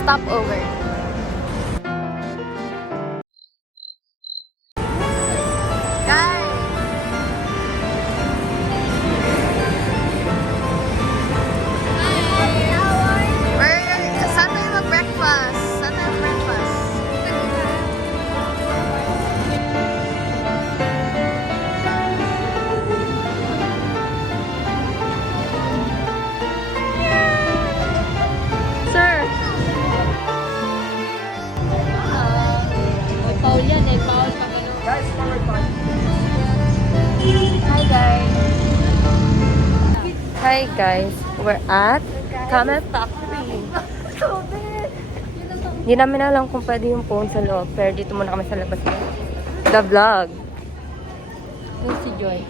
stopover. Hi guys, we're at Camel Factory. Hindi namin alam kung pwede yung phone sa loob, pero dito muna kami sa labas. The vlog. Yun si Joy.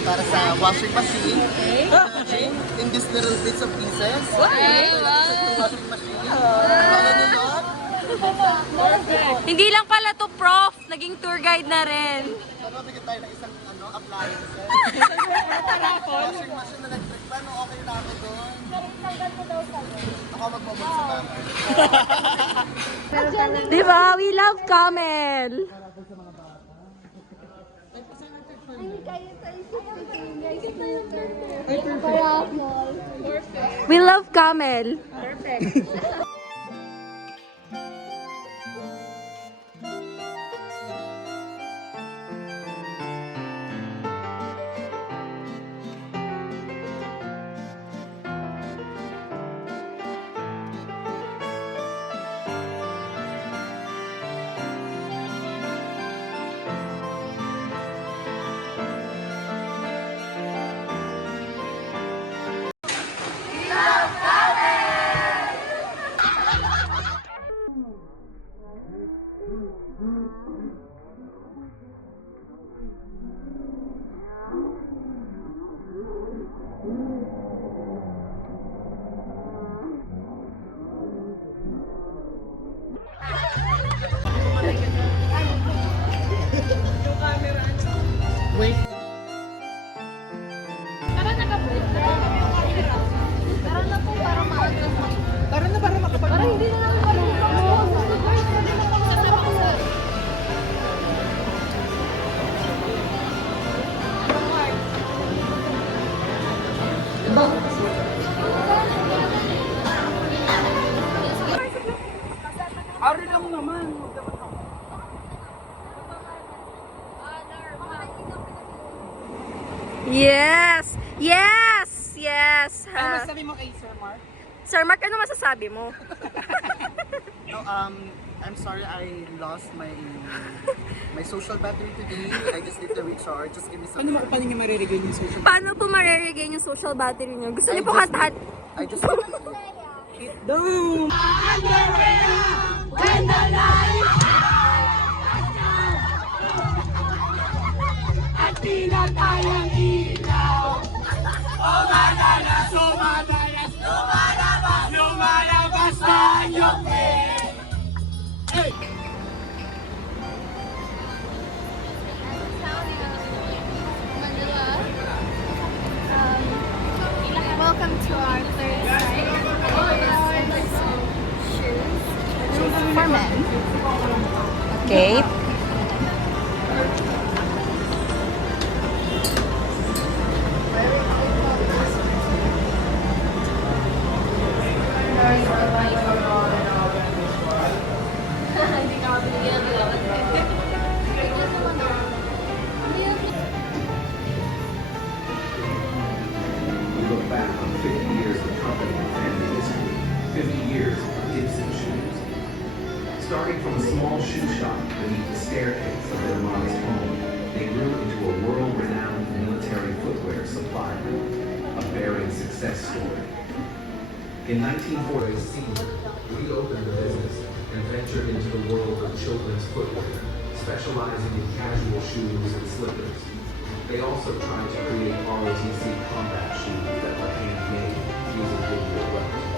Para sa washing machine. Okay. In this little bits of pieces. Okay. Washing machine. Para nyo yun? Hindi lang pala to, Prof. Naging tour guide na rin. Ano, bigyan tayo ng isang appliance. Washing machine electric fan. Okay na ako doon. Ako magmamagsa namin. Diba? We love Camel. We love Camel. Perfect. Wait. Tara na po para maaga. Tara na para makapag- Para hindi na namin parang Ari lang naman. Yes! Yes! Yes! Ano masabi mo kay Sir Mark? Sir Mark, ano masasabi mo? No, I'm sorry I lost my social battery today. I just need to recharge. Just give me some. Paano niyo mariregain yung social? Paano po mariregain yung social battery niyo? Gusto niyo po just kantahan? I just need to hit Down! Welcome to our third site. Shoes for men. Okay. We look back on 50 years of company and family history, 50 years of Gibson shoes. Starting from a small shoe shop beneath the staircase of their modest home, they grew into a world-renowned military footwear supplier, a bearing success story. In 1940, Senior reopened the business and ventured into the world of children's footwear, specializing in casual shoes and slippers. They also tried to create ROTC combat shoes that were handmade using digital weapons.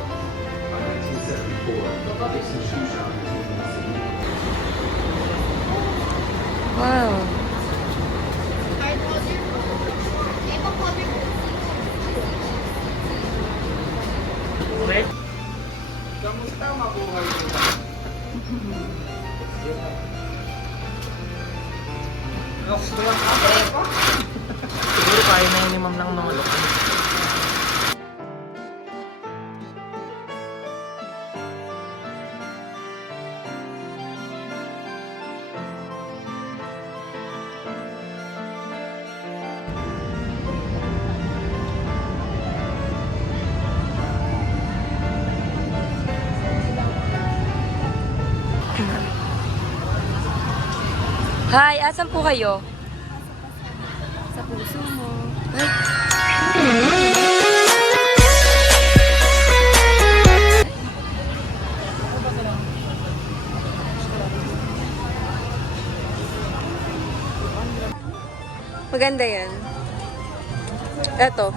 By 1974, Gibson Shoe Shop became a significant. Wow. Kamusta mabuhay mo? Siguro kaya na yun ni ma'am ng mga lokal. Hi, asan po kayo? Sa puso mo. Maganda yan. Eto.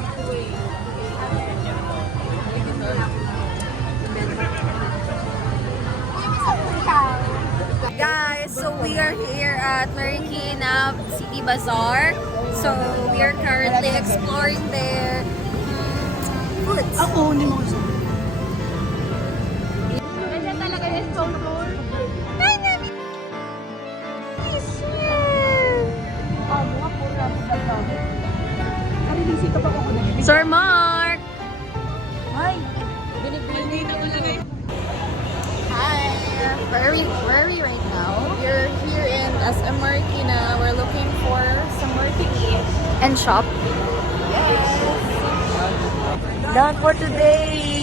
Guys, so we are here at Marikina City Bazaar. So we are currently exploring their foods. Ako, hindi mo gusto. Ganyan talaga yung photo. Sir Mark! Hi, where are we right now? We're here in SM Marikina. We're looking for somewhere to eat and shop. Done for today!